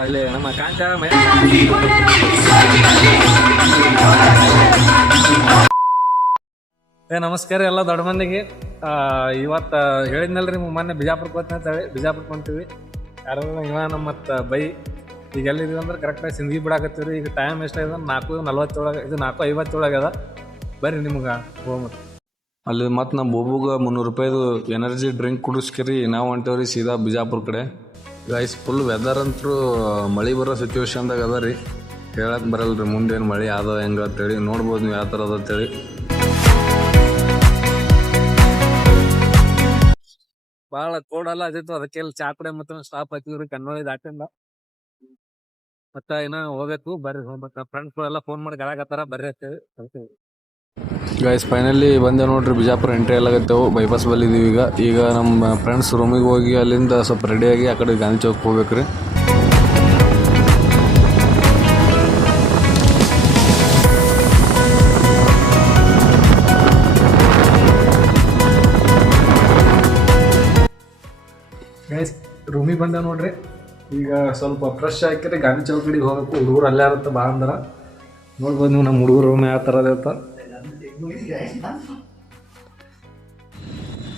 ಇಲ್ಲೇ ನಮ್ಮ ಕಾಂತ ಏ, ನಮಸ್ಕಾರ ಎಲ್ಲ ದೊಡ್ಡ ಮಂದಿಗೆ. ಇವತ್ತು ಹೇಳಿದ್ನಲ್ರಿ ಮೊನ್ನೆ ಬಿಜಾಪುರಕ್ಕೆ ಹೋಗ್ತೀನಿ ಅಂತ ಹೇಳಿ ಬಿಜಾಪುರಕ್ಕೆ ಹೊಂತೀವಿ ಯಾರು ಇವ ನಮ್ಮ ಮತ್ತು ಬೈ. ಈಗ ಎಲ್ಲಿದ್ದೀವಿ ಅಂದ್ರೆ ಕರೆಕ್ಟಾಗಿ ಸಿಂಧಿ ಬಿಡಾಕತ್ತೀವಿ ರೀ ಈಗ ಟೈಮ್ ಎಷ್ಟಾಗಿದೆ? ನಾಲ್ಕು ನಲ್ವತ್ತೇಳಾಗ ಇದು ನಾಲ್ಕು ಐವತ್ತೇಳಾಗ್ಯದ. ಬರ್ರಿ ನಿಮ್ಗೆ ಹೋಗ್ಬಿಟ್ಟು ಅಲ್ಲಿ ಮತ್ತು ನಮ್ಮ ಬೋಬುಗ ಮುನ್ನೂರು ರೂಪಾಯಿದು ಎನರ್ಜಿ ಡ್ರಿಂಕ್ ಕುಡಿಸ್ಕರಿ ನಾವು ಹೊಂಟೇವ್ರಿ ಸೀದಾ ಬಿಜಾಪುರ ಕಡೆ. ಗೈಸ್ ಫುಲ್ ವೆದರ್ ಅಂತೂ, ಮಳೆ ಬರೋ ಸಿಚುವೇಶನ್ದಾಗ ಅದ ರೀ. ಹೇಳಕ್ ಬರಲ್ಲ ರೀ ಮುಂದೇನು ಮಳೆ ಅದ ಹೆಂಗ ಅಂತೇಳಿ ನೋಡ್ಬೋದು ನೀವು ಯಾವ ಥರ ಅದ ಅಂತೇಳಿ ಭಾಳ ಕೋಡಲ್ಲ ಅದಿತ್ತು ಅದಕ್ಕೆ ಚಾ ಕುಡಿಯ ಮತ್ತೆ ಸ್ಟಾಪ್ ಹಾಕಿದ್ರಿ ಕಣ್ಣೊಳಿ ದಾಟಿಂದ. ಮತ್ತೆ ಇನ್ನ ಹೋಗ್ಬೇಕು, ಬರ್ರಿ ಹೋಗ್ಬೇಕು. ಫ್ರೆಂಡ್ಸ್ಗಳೆಲ್ಲ ಫೋನ್ ಮಾಡಿ ಗಲಾಗತ್ತಾರ ಬರ್ರಿ ಅಂತೇಳಿ. ಗೈಸ್ ಫೈನಲಿ ಬಂದೆ ನೋಡ್ರಿ, ಬಿಜಾಪುರ ಎಂಟ್ರಿ ಎಲ್ಲಾಗತ್ತೇವು ಬೈಪಾಸ್ ಬಲ್ಲಿ ಇದೀವಿ ಈಗ. ಈಗ ನಮ್ಮ ಫ್ರೆಂಡ್ಸ್ ರೂಮಿಗೆ ಹೋಗಿ ಅಲ್ಲಿಂದ ಸ್ವಲ್ಪ ರೆಡಿಯಾಗಿ ಆ ಕಡೆ ಗಾಂಧಿ ಚೌಕ್ ಹೋಗ್ಬೇಕ್ರಿ. ಗೈಸ್ ರೂಮಿಗೆ ಬಂದೆ ನೋಡ್ರಿ. ಈಗ ಸ್ವಲ್ಪ ಫ್ರೆಶ್ ಆಗಿರಿ ಗಾಂಧಿ ಚೌಕ್ ಕಡೆಗೆ ಹೋಗಬೇಕು. ಹುಡುಗರು ಅಲ್ಲೇ ಇರುತ್ತೆ ಬಾ ಅಂದ್ರೆ. ನೋಡ್ಬೋದು ನೀವು ನಮ್ಮ ಹುಡುಗರು ರೂಮ್ ಯಾವ ಥರ ಇರ್ತ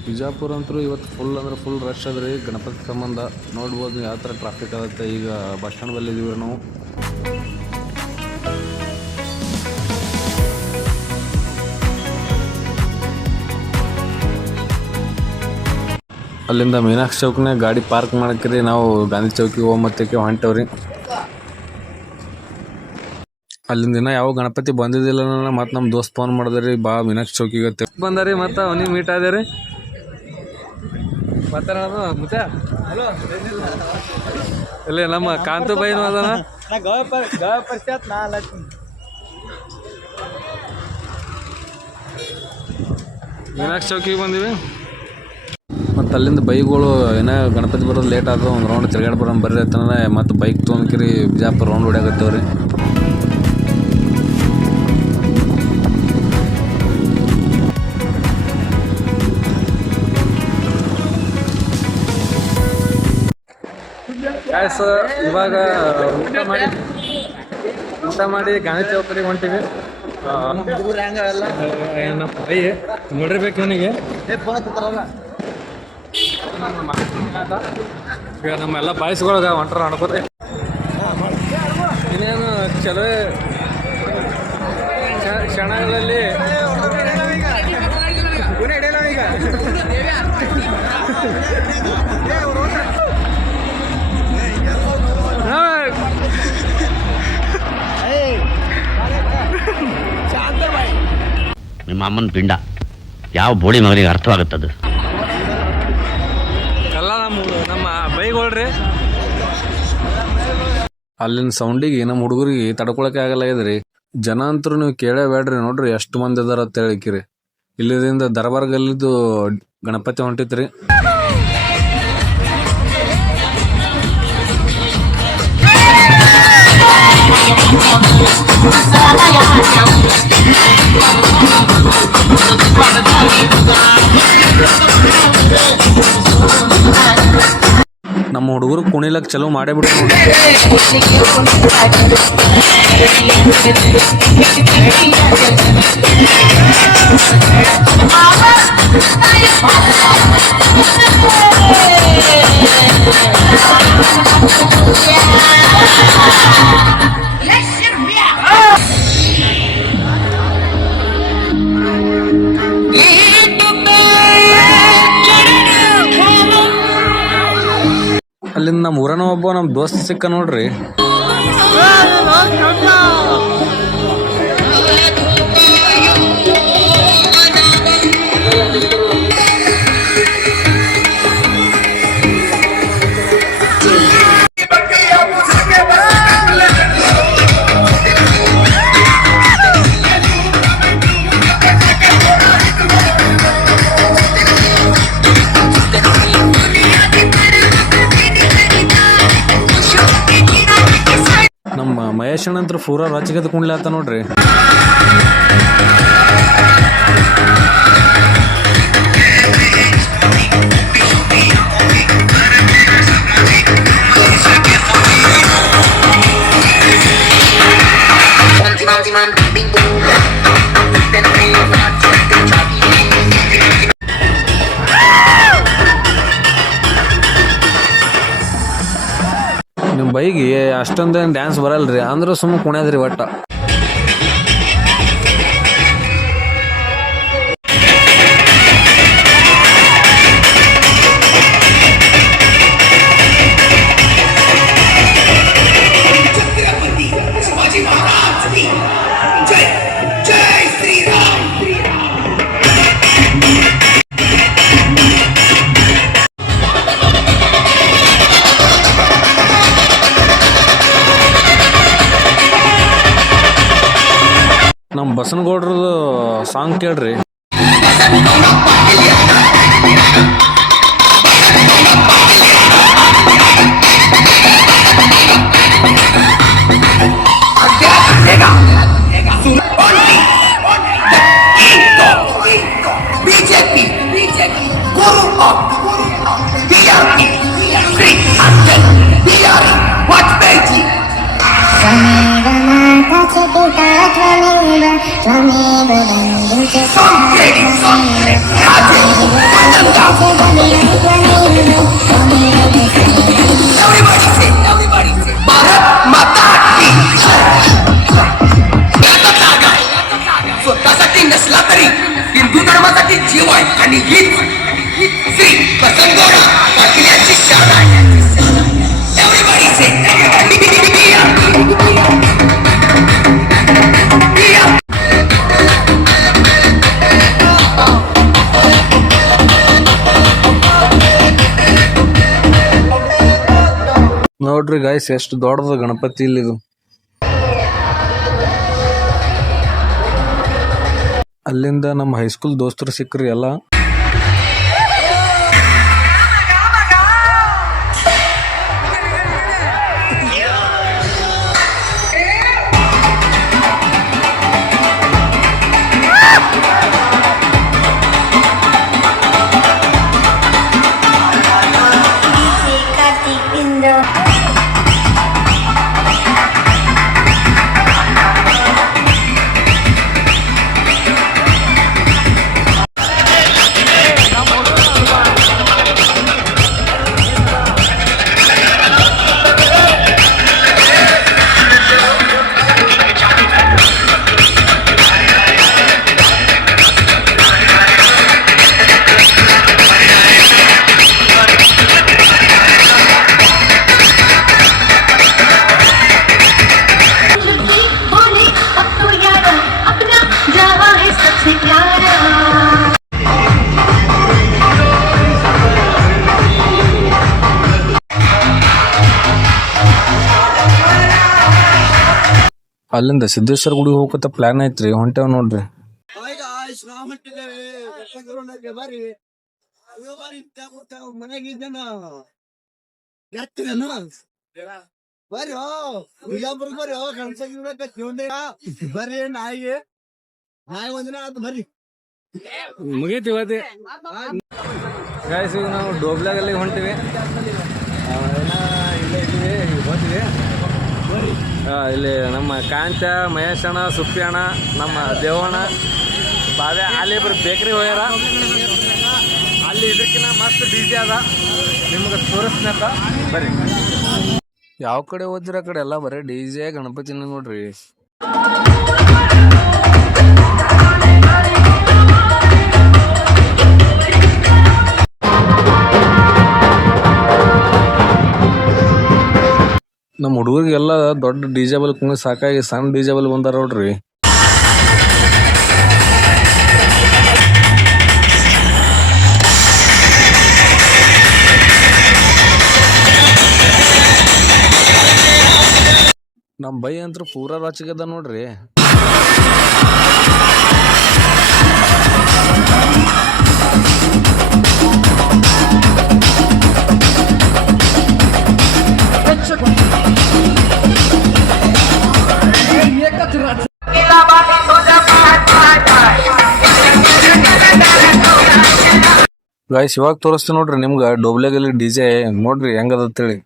ಬಿಜಾಪುರ ಅಂತೂ ಇವತ್ತು ಫುಲ್ ಅಂದ್ರೆ ಫುಲ್ ರಶ್ ಅದ್ರಿ ಗಣಪತಿ ಸಂಬಂಧ ನೋಡ್ಬೋದು ಯಾವ ಥರ ಟ್ರಾಫಿಕ್ ಆಗುತ್ತೆ. ಈಗ ಬಸ್ ಸ್ಟ್ಯಾಂಡ್ ಬಲ್ಲಿ ಇದೀವಿ ನಾವು. ಅಲ್ಲಿಂದ ಮೀನಾಕ್ಷಿ ಚೌಕ್ನಾಗ ಗಾಡಿ ಪಾರ್ಕ್ ಮಾಡಕ್ರಿ ನಾವು ಗಾಂಧಿ ಚೌಕಿಗೆ ಹೋಗ್ಮತ್ತಕ್ಕೆ ಹೊಂಟವ್ರಿ. ಅಲ್ಲಿಂದ ದಿನ ಯಾವ ಗಣಪತಿ ಬಂದಿದ್ದಿಲ್ಲ ಮತ್ತೆ ನಮ್ಮ ದೋಸ್ತ್ ಫೋನ್ ಮಾಡಿದ್ರಿ ಬಾ ಮೀನಾಕ್ಷಿ ಚೌಕಿಗೆ ಗೊತ್ತೆ ಬಂದಾರಿ ಮತ್ತೆ ಅವನಿಗೆ ಮೀಟ್ ಆದ್ರಿ ಮತ್ತೆ ಮುತ್ತ ಇಲ್ಲಿ ನಮ್ಮ ಕಾಂತು ಬೈನು ಅದನ ಮೀನಾಕ್ಷಿ ಚೌಕಿಗೆ ಬಂದಿವಿ. ಮತ್ತು ಅಲ್ಲಿಂದ ಬೈಕ್ಗಳು ಏನೋ ಗಣಪತಿ ಬರೋದು ಲೇಟ್ ಆದ ಒಂದು ರೌಂಡ್ ತಿರ್ಗಾಡಿ ಬರೋಣ ಬರ್ರಿ ಅಂತಂದ್ರೆ ಮತ್ತು ಬೈಕ್ ತೊಗೊಂಡ್ಕಿರಿ ಬಿಜಾಪುರ ರೌಂಡ್ ಹೊಡ್ಯಾಕತ್ತೇವ್ರಿ. ಗ್ಯಾಸ್ ಇವಾಗ ಊಟ ಮಾಡಿ ಊಟ ಮಾಡಿ ಗಾಂಧಿ ಚೌಕರಿಗೆ ಹೊಂಟಿವಿ. ನೋಡಿರ್ಬೇಕು ಇವನಿಗೆ ಈಗ ನಮ್ಮೆಲ್ಲ ಬಾಯ್ಸ್ಗಳ್ಗ ಹೊಂಟ್ರ ಅನ್ಕೋತ ಇನ್ನೇನು ಚಲೋ ಕ್ಷ- ಕ್ಷಣಗಳಲ್ಲಿ ಹಾ, ನಿಮ್ಮ ಅಮ್ಮನ ಪಿಂಡ. ಯಾವ ಬೋಳಿ ಮಗನಿಗೆ ಅರ್ಥವಾಗುತ್ತದು? ಎಲ್ಲ ನಮ್ಮ ನಮ್ಮ ಬೈಗಳ್ರಿ. ಅಲ್ಲಿನ ಸೌಂಡಿಗೆ ನಮ್ಮ ಹುಡುಗರಿಗೆ ತಡ್ಕೊಳಕ್ಕೆ ಆಗಲ್ಲ ಇದ್ರಿ. ಜನ ಅಂತೂ ನೀವು ಕೇಳೇ ಬೇಡ್ರಿ ನೋಡ್ರಿ ಎಷ್ಟು ಮಂದಿ ಅದಾರ ಅಂತ ಹೇಳಿಕಿರಿ ಇಲ್ಲಿದಿಂದ ದರ್ಬಾರ್ಗಲ್ಲಿದ್ದು ಗಣಪತಿ ಹೊಂಟಿತ್ರಿ. ನಮ್ಮ ಹುಡುಗರು ಕುಣಿಲಕ್ಕೆ ಚಲೋ ಮಾಡೇ ನೋಡ್ರಿ ಅಲ್ಲಿಂದ ನಮ್ಮ ಊರನ ಒಬ್ಬ ನಮ್ಮ ದೋಸ್ತ ಸಿಕ್ಕ ನೋಡ್ರಿ. 我要的能成的 ಮಹೇಶ್ ಅಂತ ಪೂರ ರಚಿಗದ ಕುಂಡ್ಲಾತ ನೋಡ್ರಿ. ಬೈಗಿ ಅಷ್ಟೊಂದೇನು ಡ್ಯಾನ್ಸ್ ಬರಲ್ರಿ? ಅಂದ್ರೂ ಸುಮ್ಮನೆ ಕುಣ್ಯದ್ರಿ ಒಟ್ಟ. ನಮ್ಮ ಬಸನಗೌಡ್ರದ್ದು ಸಾಂಗ್ ಕೇಳ್ರಿ. Fuck, baby, fuck, baby, ನೋಡ್ರಿ ಗಾಯ್ಸ್ ಎಷ್ಟು ದೊಡ್ಡದು ಗಣಪತಿ ಇಲ್ಲಿದು. ಅಲ್ಲಿಂದ ನಮ್ಮ ಹೈಸ್ಕೂಲ್ ದೋಸ್ತರು ಸಿಕ್ಕ್ರಿ ಎಲ್ಲ. ಅಲ್ಲಿಂದ ಸಿದ್ದೇಶ್ವರ ಗುಡಿ ಹೋಗತ್ತ ಪ್ಲಾನ್ ಐತ್ರಿ ಹೊಂಟೇವ್ ನೋಡ್ರಿ. ಬರ್ರಿ. ಅಯ್ಯೋ ಬರ್ರಿ ಮನೆಗಿದ್ದೇನ ಎತ್ತಿರೇನು ಬರ್ರಿ ಓ ಬಿಜಾಪುರ ಬರ್ರಿ ಓ ಕಣ್ಸಂಗಿ ಬರ್ರಿ ನಾಯಿಗೆ ನಾಯಿ ಒಂದಿನ ಆಯ್ತು ಬರ್ರಿ. ಮುಗೀತು ಇವತ್ತೆ. ಗಾಯ್ಸ್ ಈಗ ನಾವು ಡೋಬ್ಲಾಗಲ್ಲಿ ಹೊಂಟಿವಿ. ಇಲ್ಲೇ ಇದ್ದೀವಿ ಹೋಗ್ತೀವಿ ಇಲ್ಲಿ ನಮ್ಮ ಕಾಂತ ಮಹೇಶಣ್ಣ ಅಣ್ಣ, ಸುಪ್ಪಿ ಅಣ್ಣ, ನಮ್ಮ ದೇವಣ್ಣ, ಬಾವೆ ಅಲ್ಲಿ ಇಬ್ಬರು ಬೇಕ್ರಿ ಹೋಗ್ಯಾರ. ಅಲ್ಲಿ ಇದಕ್ಕಿಂತ ಮಸ್ತ್ ಡಿ ಜೆ ಅದ. ನಿಮ್ಗೆ ತೋರಿಸ್ನಕ್ಕ ಬರ್ರಿ. ಯಾವ ಕಡೆ ಓದಿರ ಕಡೆ? ಎಲ್ಲ ಬರೀ ಡಿ ಜೆ ಗಣಪತಿನ ನೋಡ್ರಿ. ನಮ್ಮ ಹುಡುಗರಿಗೆಲ್ಲ ದೊಡ್ಡ ಡಿ.ಜೆ. ಬಲ್ ಕುಂಗ ಸಾಕಾಗಿ ಸಣ್ಣ ಡಿ.ಜೆ. ಬಲ್ ಬಂದಾರ ನೋಡ್ರಿ ನಮ್ಮ ಬೈ ಅಂತೂ ಪೂರಾ ರಾಚಿಗದ ನೋಡ್ರಿ ಗಾಯ್ಸ್ ಇವಾಗ ತೋರಿಸ್ತೀನಿ ನೋಡ್ರಿ ನಿಮ್ಗೆ ಡೋಬ್ಲೆಗಲ್ಲಿ ಡಿ ಜೆ ನೋಡ್ರಿ ಹೆಂಗದ ಅಂತೇಳಿ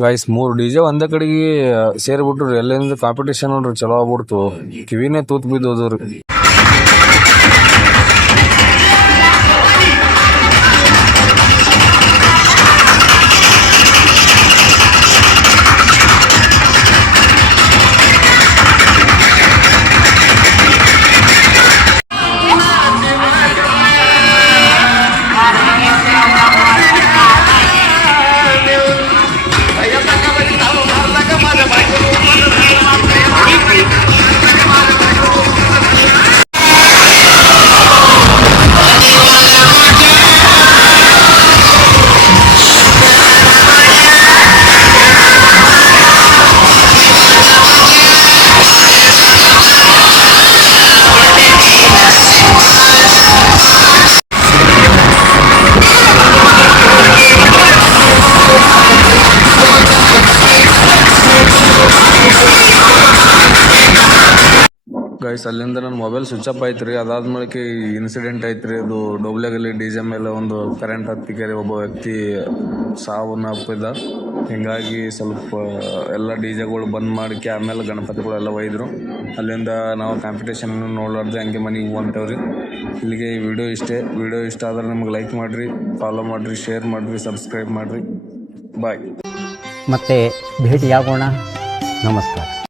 ಗಾಯ್ಸ್ ಮೂರು ಡಿ ಜೆ ಒಂದೇ ಕಡೆಗೆ ಸೇರಿಬಿಟ್ರು ಎಲ್ಲಿಂದ ಕಾಂಪಿಟೇಷನ್ ನೋಡ್ರಿ, ಚಲೋ ಆಗ್ಬಿಡ್ತು. ಕಿವಿನೇ ತೂತ್ ಬಿದ್ದೋದ್ರಿ ಗೈಸ್ ಅಲ್ಲಿಂದ ನನ್ನ ಮೊಬೈಲ್ ಸ್ವಿಚ್ ಅಪ್ ಆಯ್ತು ರೀ ಅದಾದ್ಮೇಲೆ ಇನ್ಸಿಡೆಂಟ್ ಐತ್ರಿ ರೀ ಅದು ಡೊಬ್ಲೆಗಲ್ಲಿ ಡಿ ಜೆ ಮೇಲೆ ಒಂದು ಕರೆಂಟ್ ಹತ್ತಿಗೆ ಒಬ್ಬ ವ್ಯಕ್ತಿ ಸಾವನ್ನ ಅಪ್ಪಿದ ಹಿಂಗಾಗಿ ಸ್ವಲ್ಪ ಎಲ್ಲ ಡಿ ಜೆಗಳು ಬಂದ್ ಮಾಡಿಕೆ ಆಮೇಲೆ ಗಣಪತಿಗಳೆಲ್ಲ ಒಯ್ದರು. ಅಲ್ಲಿಂದ ನಾವು ಕಾಂಪಿಟೇಷನ್ ನೋಡ್ಲಾರ್ದೆ ಹಂಗೆ ಮನೆಗೆ ಹೋಗ್ತೇವ್ರಿ ಇಲ್ಲಿಗೆ ಈ ವಿಡಿಯೋ ಇಷ್ಟೇ. ವಿಡಿಯೋ ಇಷ್ಟ ಆದ್ರೆ ನಿಮ್ಗೆ ಲೈಕ್ ಮಾಡಿರಿ ಫಾಲೋ ಮಾಡಿರಿ ಶೇರ್ ಮಾಡಿರಿ ಸಬ್ಸ್ಕ್ರೈಬ್ ಮಾಡಿರಿ. ಬಾಯ್ ಮತ್ತೆ ಭೇಟಿಯಾಗೋಣ. ನಮಸ್ಕಾರ.